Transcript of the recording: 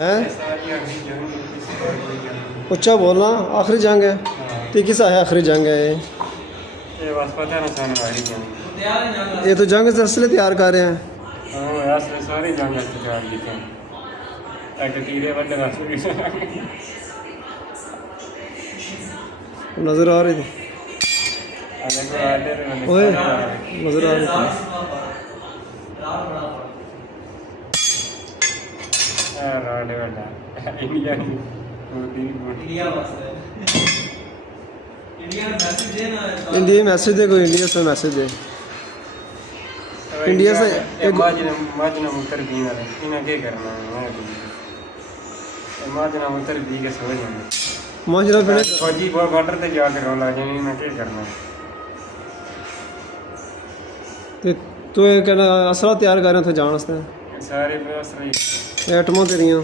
हैं उच्चा बोलना आखिरी जंग है तो किस है आखिरी जंग है ये बस पता ना सामने वाली जंग ये तो जंग से असले तैयार कर रहे हैं हां यार सारी जंग तैयार लिखे एक तीरे वाले का नजर आ रही थी ओए नजर आ रही थी राडे वाला इंडिया इंडिया मैसेज दे कोई इंडिया से मैसेज दे इंडिया से एक माजना मुतर भी ना इन्हें क्या करना है माजना मुतर भी के समझ में माजरा पे फौजी बॉर्डर पे जाकर रोला जाने इन्हें क्या करना ते तू ये कहना असला तैयार कर रहे थे जान वास्ते सारे व्यवस्था एटमां तेरियां